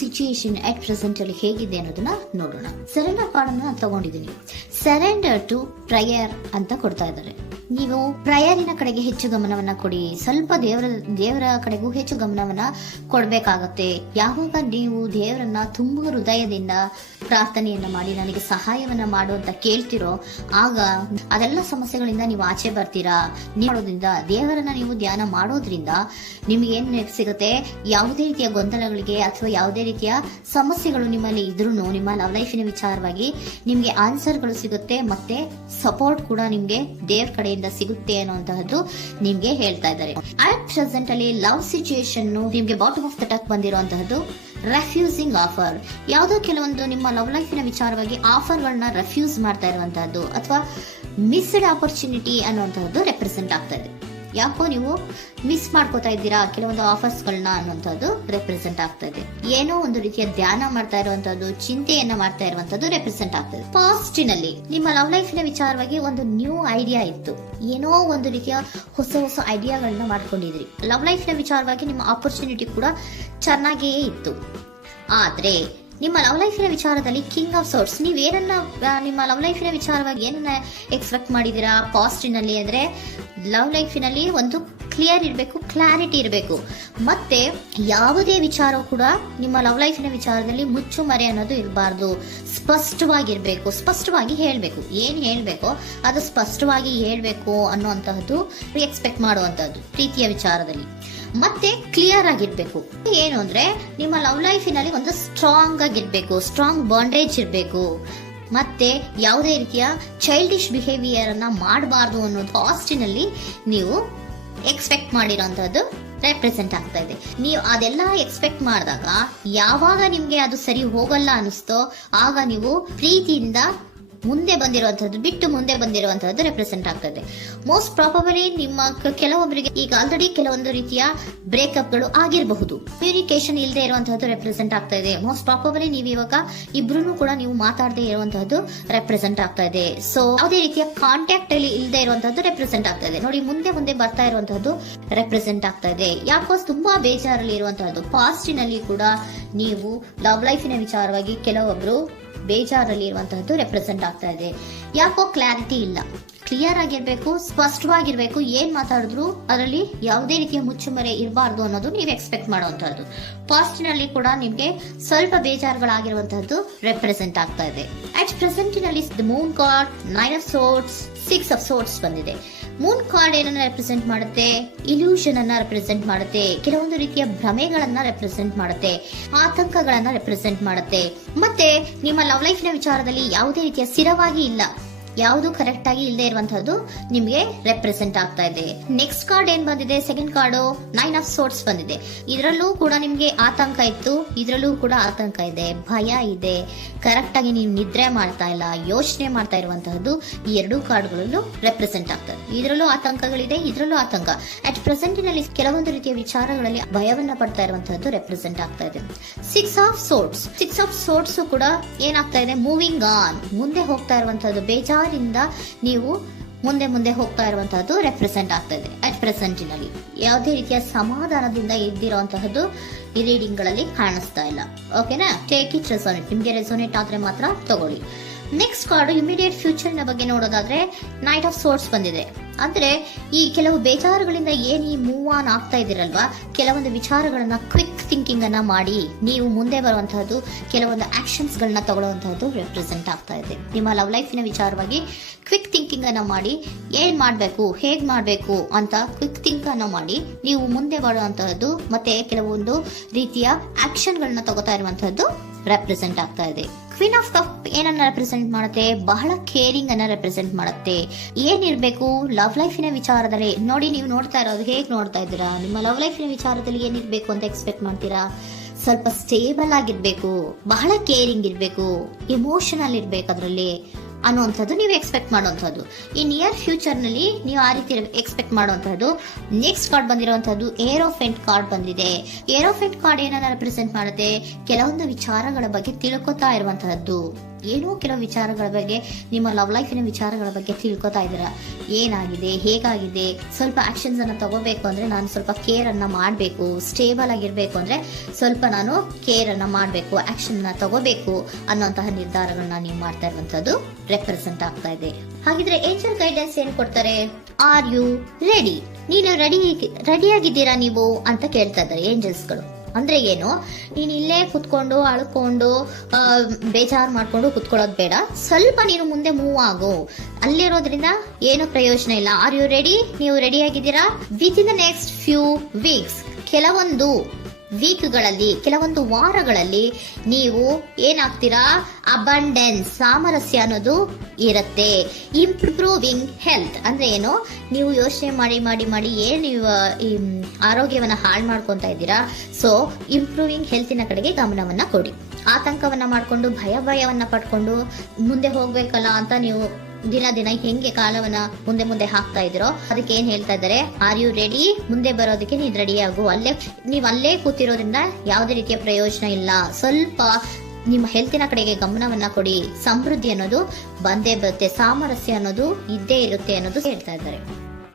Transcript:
Situation at present ಅಲ್ಲಿ ಹೇಗಿದೆ ಅನ್ನೋದನ್ನ ನೋಡೋಣ. ಸರೆಂಡರ್ ಕಾರ್ಡ್ ಅನ್ನ ತಗೊಂಡಿದ್ದೀನಿ. ಸರೆಂಡರ್ ಟು ಪ್ರಯರ್ ಅಂತ ಕೊಡ್ತಾ ಇದ್ದಾರೆ. ನೀವು ಪ್ರಯರಿನ ಕಡೆಗೆ ಹೆಚ್ಚು ಗಮನವನ್ನ ಕೊಡಿ, ಸ್ವಲ್ಪ ದೇವರ ಕಡೆಗೂ ಹೆಚ್ಚು ಗಮನವನ್ನ ಕೊಡ್ಬೇಕಾಗತ್ತೆ. ಯಾವಾಗ ನೀವು ದೇವರನ್ನ ತುಂಬ ಹೃದಯದಿಂದ ಪ್ರಾರ್ಥನೆಯನ್ನ ಮಾಡಿ ನನಗೆ ಸಹಾಯವನ್ನ ಮಾಡು ಅಂತ ಕೇಳ್ತಿರೋ, ಆಗ ಅದೆಲ್ಲ ಸಮಸ್ಯೆಗಳಿಂದ ನೀವು ಆಚೆ ಬರ್ತೀರಾ. ಮಾಡೋದ್ರಿಂದ, ದೇವರನ್ನ ನೀವು ಧ್ಯಾನ ಮಾಡೋದ್ರಿಂದ ನಿಮ್ಗೆ ಏನ್ ಸಿಗುತ್ತೆ, ಯಾವುದೇ ರೀತಿಯ ಗೊಂದಲಗಳಿಗೆ ಅಥವಾ ಯಾವುದೇ ರೀತಿಯ ಸಮಸ್ಯೆಗಳು ನಿಮ್ಮಲ್ಲಿ ಇದ್ರೂ ನಿಮ್ಮ ಲವ್ ಲೈಫಿನ ವಿಚಾರವಾಗಿ ನಿಮ್ಗೆ ಆನ್ಸರ್ಗಳು ಸಿಗುತ್ತೆ, ಮತ್ತೆ ಸಪೋರ್ಟ್ ಕೂಡ ನಿಮ್ಗೆ ದೇವ್ರ ಕಡೆಯಿಂದ ಸಿಗುತ್ತೆ ಅನ್ನುವಂತಹದ್ದು ನಿಮ್ಗೆ ಹೇಳ್ತಾ ಇದ್ದಾರೆ. ಅಟ್ ಪ್ರೆಸೆಂಟ್ ಅಲ್ಲಿ ಲವ್ ಸಿಚುಯೇಷನ್ ನಿಮ್ಗೆ ಬಾಟಮ್ ಆಫ್ ದ ಟಕ್ ಬಂದಿರುವಂತಹದ್ದು ರೆಫ್ಯೂಸಿಂಗ್ ಆಫರ್. ಯಾವುದೋ ಕೆಲವೊಂದು ನಿಮ್ಮ ಲವ್ ಲೈಫಿನ ವಿಚಾರವಾಗಿ ಆಫರ್ಗಳನ್ನ ರೆಫ್ಯೂಸ್ ಮಾಡ್ತಾ ಇರುವಂತಹದ್ದು ಅಥವಾ ಮಿಸ್ಡ್ ಆಪರ್ಚುನಿಟಿ ಅನ್ನುವಂತಹದ್ದು ರೆಪ್ರೆಸೆಂಟ್ ಆಗ್ತಾ ಇದೆ. ಯಾಕೋ ನೀವು ಮಿಸ್ ಮಾಡ್ಕೋತಾ ಇದ್ದೀರಾ ಕೆಲವೊಂದು ಆಫರ್ಸ್ ಗಳನ್ನ ಅನ್ನುವಂಥದ್ದು ರೆಪ್ರೆಸೆಂಟ್ ಆಗ್ತಾ ಇದೆ. ಏನೋ ಒಂದು ರೀತಿಯ ಧ್ಯಾನ ಮಾಡ್ತಾ ಇರುವಂತದ್ದು, ಚಿಂತೆಯನ್ನ ಮಾಡ್ತಾ ಇರುವಂತದ್ದು ರೆಪ್ರೆಸೆಂಟ್ ಆಗ್ತಾ ಇದೆ. ಪಾಸ್ಟಿನಲ್ಲಿ ನಿಮ್ಮ ಲವ್ ಲೈಫಿನ ವಿಚಾರವಾಗಿ ಒಂದು ನ್ಯೂ ಐಡಿಯಾ ಇತ್ತು, ಏನೋ ಒಂದು ರೀತಿಯ ಹೊಸ ಐಡಿಯಾಗಳನ್ನ ಮಾಡ್ಕೊಂಡಿದ್ರಿ. ಲವ್ ಲೈಫಿನ ವಿಚಾರವಾಗಿ ನಿಮ್ಮ ಆಪರ್ಚುನಿಟಿ ಕೂಡ ಚೆನ್ನಾಗಿಯೇ ಇತ್ತು. ಆದ್ರೆ ನಿಮ್ಮ ಲವ್ ಲೈಫಿನ ವಿಚಾರದಲ್ಲಿ ಕಿಂಗ್ ಆಫ್ ಸೋರ್ಟ್ಸ್, ನೀವೇನನ್ನ ನಿಮ್ಮ ಲವ್ ಲೈಫಿನ ವಿಚಾರವಾಗಿ ಏನನ್ನ ಎಕ್ಸ್ಪೆಕ್ಟ್ ಮಾಡಿದೀರಾ ಪಾಸ್ಟಿನಲ್ಲಿ ಅಂದ್ರೆ ಲವ್ ಲೈಫಿನಲ್ಲಿ ಒಂದು ಕ್ಲಿಯರ್ ಇರಬೇಕು, ಕ್ಲಾರಿಟಿ ಇರಬೇಕು. ಮತ್ತೆ ಯಾವುದೇ ವಿಚಾರ ಕೂಡ ನಿಮ್ಮ ಲವ್ ಲೈಫಿನ ವಿಚಾರದಲ್ಲಿ ಮುಚ್ಚುಮರೆ ಅನ್ನೋದು ಇರಬಾರ್ದು. ಸ್ಪಷ್ಟವಾಗಿರ್ಬೇಕು, ಸ್ಪಷ್ಟವಾಗಿ ಹೇಳ್ಬೇಕು. ಏನ್ ಹೇಳ್ಬೇಕೋ ಅದು ಸ್ಪಷ್ಟವಾಗಿ ಹೇಳ್ಬೇಕು ಅನ್ನುವಂತಹದ್ದು ಎಕ್ಸ್ಪೆಕ್ಟ್ ಮಾಡುವಂತಹದ್ದು ಪ್ರೀತಿಯ ವಿಚಾರದಲ್ಲಿ. ಮತ್ತೆ ಕ್ಲಿಯರ್ ಆಗಿರ್ಬೇಕು. ಏನು ಅಂದ್ರೆ ನಿಮ್ಮ ಲವ್ ಲೈಫಿನಲ್ಲಿ ಒಂದು ಸ್ಟ್ರಾಂಗ್ ಆಗಿರ್ಬೇಕು, ಸ್ಟ್ರಾಂಗ್ ಬಾಂಡೇಜ್ ಇರಬೇಕು. ಮತ್ತೆ ಯಾವುದೇ ರೀತಿಯ ಚೈಲ್ಡಿಶ್ ಬಿಹೇವಿಯರ್ ಅನ್ನ ಮಾಡಬಾರ್ದು ಅನ್ನೋದು ಪಾಸ್ಟಿನಲ್ಲಿ ನೀವು ಎಕ್ಸ್ಪೆಕ್ಟ್ ಮಾಡಿರೋಂಥದ್ದು ರೆಪ್ರೆಸೆಂಟ್ ಆಗ್ತಾ ಇದೆ. ನೀವು ಅದೆಲ್ಲ ಎಕ್ಸ್ಪೆಕ್ಟ್ ಮಾಡಿದಾಗ ಯಾವಾಗ ನಿಮ್ಗೆ ಅದು ಸರಿ ಹೋಗಲ್ಲ ಅನಿಸ್ತೋ ಆಗ ನೀವು ಪ್ರೀತಿಯಿಂದ ಮುಂದೆ ಬಂದಿರುವಂತಹದ್ದು ಬಿಟ್ಟು ಮುಂದೆ ಬಂದಿರುವಂತಹದ್ದು ರೆಪ್ರೆಸೆಂಟ್ ಆಗ್ತದೆ. ಮೋಸ್ಟ್ ಪ್ರಾಬಬಲಿ ನಿಮ್ಮ ಕೆಲವೊಬ್ಬರಿಗೆ ಈಗ ಆಲ್ರೆಡಿ ಕೆಲವೊಂದು ರೀತಿಯ ಬ್ರೇಕಪ್ ಗಳು ಆಗಿರಬಹುದು, ಕಮ್ಯುನಿಕೇಶನ್ ಇಲ್ಲದೆ ಇರುವಂತಹದ್ದು ರೆಪ್ರೆಸೆಂಟ್ ಆಗ್ತಾ ಇದೆ. ಮೋಸ್ಟ್ ಪ್ರಾಬಬಲಿ ನೀವು ಇವಾಗ ಇಬ್ರು ಕೂಡ ನೀವು ಮಾತಾಡದೆ ಇರುವಂತಹದ್ದು ರೆಪ್ರೆಸೆಂಟ್ ಆಗ್ತಾ ಇದೆ. ಸೊ ಯಾವುದೇ ರೀತಿಯ ಕಾಂಟ್ಯಾಕ್ಟ್ ಅಲ್ಲಿ ಇಲ್ಲದೆ ಇರುವಂತಹದ್ದು ರೆಪ್ರೆಸೆಂಟ್ ಆಗ್ತಾ ಇದೆ. ನೋಡಿ, ಮುಂದೆ ಬರ್ತಾ ಇರುವಂತಹದ್ದು ರೆಪ್ರೆಸೆಂಟ್ ಆಗ್ತಾ ಇದೆ. ಯಾಕೋ ತುಂಬಾ ಬೇಜಾರಲ್ಲಿ ಇರುವಂತಹದ್ದು. ಪಾಸ್ಟಿನಲ್ಲಿ ಕೂಡ ನೀವು ಲವ್ ಲೈಫಿನ ವಿಚಾರವಾಗಿ ಕೆಲವೊಬ್ರು ಬೇಜಾರಲ್ಲಿ ಇರುವಂತಹದ್ದು ರೆಪ್ರೆಸೆಂಟ್ ಆಗ್ತಾ ಇದೆ. ಯಾಕೋ ಕ್ಲಾರಿಟಿ ಇಲ್ಲ, ಕ್ಲಿಯರ್ ಆಗಿರ್ಬೇಕು, ಸ್ಪಷ್ಟವಾಗಿರ್ಬೇಕು. ಏನ್ ಮಾತಾಡಿದ್ರು ಅದರಲ್ಲಿ ಯಾವುದೇ ರೀತಿಯ ಮುಚ್ಚುಮರೆ ಇರಬಾರ್ದು ಅನ್ನೋದು ನೀವು ಎಕ್ಸ್ಪೆಕ್ಟ್ ಮಾಡುವಂತಹದ್ದು. ಪಾಸ್ಟಿನಲ್ಲಿ ಕೂಡ ನಿಮ್ಗೆ ಸ್ವಲ್ಪ ಬೇಜಾರುಗಳಾಗಿರುವಂತಹದ್ದು ರೆಪ್ರೆಸೆಂಟ್ ಆಗ್ತಾ ಇದೆ. ಅಟ್ ಪ್ರೆಸೆಂಟಿನಲ್ಲಿ moon card, 9 of swords, 6 of swords ಬಂದಿದೆ. ಮೂನ್ ಕಾರ್ಡ್ ಏನನ್ನ ರೆಪ್ರೆಸೆಂಟ್ ಮಾಡುತ್ತೆ? ಇಲ್ಯೂಷನ್ ಅನ್ನ ರೆಪ್ರೆಸೆಂಟ್ ಮಾಡುತ್ತೆ, ಕೆಲವೊಂದು ರೀತಿಯ ಭ್ರಮೆಗಳನ್ನ ರೆಪ್ರೆಸೆಂಟ್ ಮಾಡುತ್ತೆ, ಆತಂಕಗಳನ್ನ ರೆಪ್ರೆಸೆಂಟ್ ಮಾಡುತ್ತೆ. ಮತ್ತೆ ನಿಮ್ಮ ಲವ್ ಲೈಫಿನ ವಿಚಾರದಲ್ಲಿ ಯಾವುದೇ ರೀತಿಯ ಸ್ಥಿರವಾಗಿ ಇಲ್ಲ, ಯಾವುದು ಕರೆಕ್ಟ್ ಆಗಿ ಇಲ್ಲದೆ ಇರುವಂತಹದ್ದು ನಿಮ್ಗೆ ರೆಪ್ರೆಸೆಂಟ್ ಆಗ್ತಾ ಇದೆ. ನೆಕ್ಸ್ಟ್ ಕಾರ್ಡ್ ಏನ್ ಬಂದಿದೆ? ಸೆಕೆಂಡ್ ಕಾರ್ಡ್ 9 ಆಫ್ ಸೋರ್ಟ್ಸ್ ಬಂದಿದೆ. ಇದರಲ್ಲೂ ಕೂಡ ನಿಮ್ಗೆ ಆತಂಕ ಇತ್ತು, ಇದರಲ್ಲೂ ಕೂಡ ಆತಂಕ ಇದೆ, ಭಯ ಇದೆ, ಕರೆಕ್ಟ್ ಆಗಿ ನೀವು ನಿದ್ರೆ ಮಾಡ್ತಾ ಇಲ್ಲ, ಯೋಚನೆ ಮಾಡ್ತಾ ಇರುವಂತಹದ್ದು ಈ ಎರಡೂ ಕಾರ್ಡ್ಗಳಲ್ಲೂ ರೆಪ್ರೆಸೆಂಟ್ ಆಗ್ತದೆ. ಇದರಲ್ಲೂ ಆತಂಕಗಳಿದೆ, ಇದರಲ್ಲೂ ಆತಂಕ. ಅಟ್ ಪ್ರೆಸೆಂಟಿನಲ್ಲಿ ಕೆಲವೊಂದು ರೀತಿಯ ವಿಚಾರಗಳಲ್ಲಿ ಭಯವನ್ನ ಪಡ್ತಾ ಇರುವಂತಹದ್ದು ರೆಪ್ರೆಸೆಂಟ್ ಆಗ್ತಾ ಇದೆ. 6 ಆಫ್ ಸೋರ್ಟ್ಸ್ ಕೂಡ ಏನಾಗ್ತಾ ಇದೆ? ಮೂವಿಂಗ್ ಆನ್, ಮುಂದೆ ಹೋಗ್ತಾ ಇರುವಂತಹದ್ದು, ಬೇಜಾರಿಂದ ನೀವು ಮುಂದೆ ಹೋಗ್ತಾ ಇರುವಂತಹದ್ದು ರೆಪ್ರೆಸೆಂಟ್ ಆಗ್ತಾ ಇದೆ. ಅಟ್ ಪ್ರೆಸೆಂಟಿನಲ್ಲಿ ಯಾವುದೇ ರೀತಿಯ ಸಮಾಧಾನದಿಂದ ಇದ್ದಿರುವಂತಹದ್ದು ಈ ರೀಡಿಂಗ್ ಗಳಲ್ಲಿ ಕಾಣಿಸ್ತಾ ಇಲ್ಲ. ಓಕೆನಾ? Take it resonate. ನಿಮ್ಗೆ ರೆಸೋನೇಟ್ ಆದ್ರೆ ಮಾತ್ರ ತಗೊಳ್ಳಿ. ನೆಕ್ಸ್ಟ್ ಕಾರ್ಡ್ ಇಮಿಡಿಯೇಟ್ ಫ್ಯೂಚರ್ ನ ಬಗ್ಗೆ ನೋಡೋದಾದ್ರೆ ನೈಟ್ ಆಫ್ ಸೋರ್ಟ್ಸ್ ಬಂದಿದೆ. ಅಂದ್ರೆ ಈ ಕೆಲವು ಬೇಜಾರುಗಳಿಂದ ಏನ್ ಈ ಮೂವ್ ಆನ್ ಆಗ್ತಾ ಇದ್ದೀರಲ್ವಾ, ಕೆಲವೊಂದು ವಿಚಾರಗಳನ್ನ ಕ್ವಿಕ್ ಥಿಂಕಿಂಗ್ ಅನ್ನ ಮಾಡಿ ನೀವು ಮುಂದೆ ಬರುವಂತಹದ್ದು, ಕೆಲವೊಂದು ಆಕ್ಷನ್ಸ್ ಗಳನ್ನ ತಗೊಳ್ಳುವಂತಹದ್ದು ರೆಪ್ರೆಸೆಂಟ್ ಆಗ್ತಾ ಇದೆ. ನಿಮ್ಮ ಲವ್ ಲೈಫಿನ ವಿಚಾರವಾಗಿ ಕ್ವಿಕ್ ಥಿಂಕಿಂಗ್ ಅನ್ನ ಮಾಡಿ ಏನ್ ಮಾಡ್ಬೇಕು, ಹೇಗ್ ಮಾಡ್ಬೇಕು ಅಂತ ಕ್ವಿಕ್ ಥಿಂಕ್ ಅನ್ನ ಮಾಡಿ ನೀವು ಮುಂದೆ ಬರುವಂತಹದ್ದು, ಮತ್ತೆ ಕೆಲವೊಂದು ರೀತಿಯ ಆಕ್ಷನ್ ಗಳನ್ನ ತಗೋತಾ ಇರುವಂತಹದ್ದು ರೆಪ್ರೆಸೆಂಟ್ ಆಗ್ತಾ ಇದೆ. ಕ್ವೀನ್ ಆಫ್ ಕಪ್ ಏನನ್ನ ರೆಪ್ರೆಸೆಂಟ್ ಮಾಡುತ್ತೆ? ಬಹಳ ಕೇರಿಂಗ್ ಅನ್ನ ರೆಪ್ರೆಸೆಂಟ್ ಮಾಡುತ್ತೆ. ಏನಿರ್ಬೇಕು ಲವ್ ಲೈಫಿನ ವಿಚಾರದಲ್ಲಿ? ನೋಡಿ, ನೀವು ನೋಡ್ತಾ ಇರೋದು ಹೇಗ್ ನೋಡ್ತಾ ಇದ್ದೀರಾ? ನಿಮ್ಮ ಲವ್ ಲೈಫಿನ ವಿಚಾರದಲ್ಲಿ ಏನಿರ್ಬೇಕು ಅಂತ ಎಕ್ಸ್ಪೆಕ್ಟ್ ಮಾಡ್ತೀರಾ? ಸ್ವಲ್ಪ ಸ್ಟೇಬಲ್ ಆಗಿರ್ಬೇಕು, ಬಹಳ ಕೇರಿಂಗ್ ಇರ್ಬೇಕು, ಎಮೋಷನಲ್ ಇರ್ಬೇಕು ಅದರಲ್ಲಿ ಅನ್ನುವಂಥದ್ದು ನೀವು ಎಕ್ಸ್ಪೆಕ್ಟ್ ಮಾಡುವಂಥದ್ದು. ಈ ನಿಯರ್ ಫ್ಯೂಚರ್ ನಲ್ಲಿ ನೀವು ಆ ರೀತಿ ಎಕ್ಸ್ಪೆಕ್ಟ್ ಮಾಡುವಂಥದ್ದು. ನೆಕ್ಸ್ಟ್ ಕಾರ್ಡ್ ಬಂದಿರುವಂತಹದ್ದು ಏರೋಫೆಂಟ್ ಕಾರ್ಡ್ ಬಂದಿದೆ. ಏರೋಫೆಂಟ್ ಕಾರ್ಡ್ ಏನನ್ನ ರೆಪ್ರೆಸೆಂಟ್ ಮಾಡುತ್ತೆ? ಕೆಲವೊಂದು ವಿಚಾರಗಳ ಬಗ್ಗೆ ತಿಳ್ಕೊತಾ ಇರುವಂತಹದ್ದು, ಏನೋ ಕೆಲವು ವಿಚಾರಗಳ ಬಗ್ಗೆ, ನಿಮ್ಮ ಲವ್ ಲೈಫಿನ ವಿಚಾರಗಳ ಬಗ್ಗೆ ತಿಳ್ಕೊತಾ ಇದ್ದೀರಾ. ಏನಾಗಿದೆ, ಹೇಗಾಗಿದೆ, ಸ್ವಲ್ಪ ಆಕ್ಷನ್ಸ್ ಅನ್ನ ತಗೋಬೇಕು ಅಂದ್ರೆ ನಾನು ಸ್ವಲ್ಪ ಕೇರ್ ಅನ್ನ ಮಾಡಬೇಕು, ಸ್ಟೇಬಲ್ ಆಗಿರ್ಬೇಕು ಅಂದ್ರೆ ಸ್ವಲ್ಪ ನಾನು ಕೇರ್ ಅನ್ನ ಮಾಡಬೇಕು, ಆಕ್ಷನ್ ಅನ್ನ ತಗೋಬೇಕು ಅನ್ನೋಂತಹ ನಿರ್ಧಾರಗಳನ್ನ ನೀವು ಮಾಡ್ತಾ ಇರುವಂತದ್ದು ರೆಪ್ರೆಸೆಂಟ್ ಆಗ್ತಾ ಇದೆ. ಹಾಗಿದ್ರೆ ಏಂಜಲ್ ಗೈಡೆನ್ಸ್ ಏನ್ ಕೊಡ್ತಾರೆ? Are you ready? ನೀನು ರೆಡಿಯಾಗಿದ್ದೀರಾ ನೀವು ಅಂತ ಕೇಳ್ತಾ ಇದ್ದಾರೆ ಏಂಜಲ್ಸ್ಗಳು. ಅಂದ್ರೆ ಏನು, ನೀನ್ ಇಲ್ಲೇ ಕುತ್ಕೊಂಡು ಅಳ್ಕೊಂಡು ಬೇಜಾರು ಮಾಡ್ಕೊಂಡು ಕುತ್ಕೊಳ್ಳೋದು ಬೇಡ, ಸ್ವಲ್ಪ ನೀನು ಮುಂದೆ ಮೂವ್ ಆಗು. ಅಲ್ಲಿರೋದ್ರಿಂದ ಏನು ಪ್ರಯೋಜನ ಇಲ್ಲ. Are you ready? ನೀವು ರೆಡಿ ಆಗಿದ್ದೀರಾ? With in the next few weeks, ಕೆಲವೊಂದು ವೀಕ್ಗಳಲ್ಲಿ, ಕೆಲವೊಂದು ವಾರಗಳಲ್ಲಿ ನೀವು ಏನಾಗ್ತೀರಾ? ಅಬಂಡೆನ್ಸ್, ಸಾಮರಸ್ಯ ಅನ್ನೋದು ಇರುತ್ತೆ. ಇಂಪ್ರೂವಿಂಗ್ ಹೆಲ್ತ್ ಅಂದ್ರೆ ಏನು, ನೀವು ಯೋಚನೆ ಮಾಡಿ ಮಾಡಿ ಮಾಡಿ ಏನ್ ನೀವು ಈ ಆರೋಗ್ಯವನ್ನ ಹಾಳು ಮಾಡ್ಕೊಂತ ಇದ್ದೀರಾ. ಸೊ ಇಂಪ್ರೂವಿಂಗ್ ಹೆಲ್ತಿನ ಕಡೆಗೆ ಗಮನವನ್ನ ಕೊಡಿ. ಆತಂಕವನ್ನ ಮಾಡ್ಕೊಂಡು ಭಯವನ್ನ ಪಡ್ಕೊಂಡು ಮುಂದೆ ಹೋಗ್ಬೇಕಲ್ಲ ಅಂತ ನೀವು ದಿನ ದಿನ ಹೆಂಗೆ ಕಾಲವನ್ನ ಮುಂದೆ ಹಾಕ್ತಾ ಇದ್ರೋ, ಅದಕ್ಕೆ ಏನ್ ಹೇಳ್ತಾ ಇದ್ದಾರೆ? Are you ready? ಮುಂದೆ ಬರೋದಕ್ಕೆ ನೀನ್ ರೆಡಿ ಆಗು. ನೀವ್ ಅಲ್ಲೇ ಕೂತಿರೋದ್ರಿಂದ ಯಾವುದೇ ರೀತಿಯ ಪ್ರಯೋಜನ ಇಲ್ಲ. ಸ್ವಲ್ಪ ನಿಮ್ಮ ಹೆಲ್ತಿನ ಕಡೆಗೆ ಗಮನವನ್ನ ಕೊಡಿ. ಸಮೃದ್ಧಿ ಅನ್ನೋದು ಬಂದೇ ಬರುತ್ತೆ, ಸಾಮರಸ್ಯ ಅನ್ನೋದು ಇದ್ದೇ ಇರುತ್ತೆ ಅನ್ನೋದು ಹೇಳ್ತಾ ಇದ್ದಾರೆ.